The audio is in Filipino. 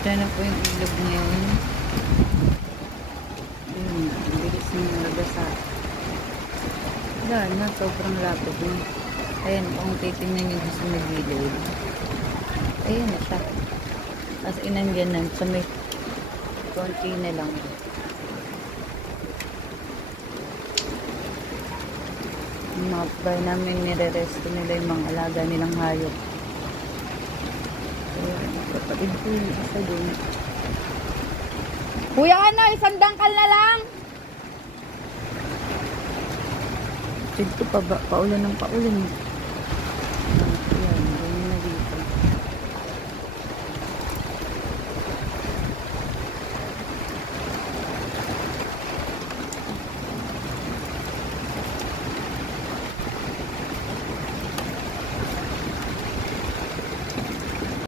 Diyan na po yung ilog ngayon. Ayun, ang bilis ng nagasa. Wala na, sobrang lapit na. Ayan, kung titignan nyo sa magilid. Ayan na siya. As inandyan na, sa may konti na lang. Yung mga bar namin nire-resto nila yung mga alaga nilang hayop. Ayan, kapatid ko yung isa dun. Kuya ano, isang dangkal na lang! Dito pa ba? Paulan ng paulan.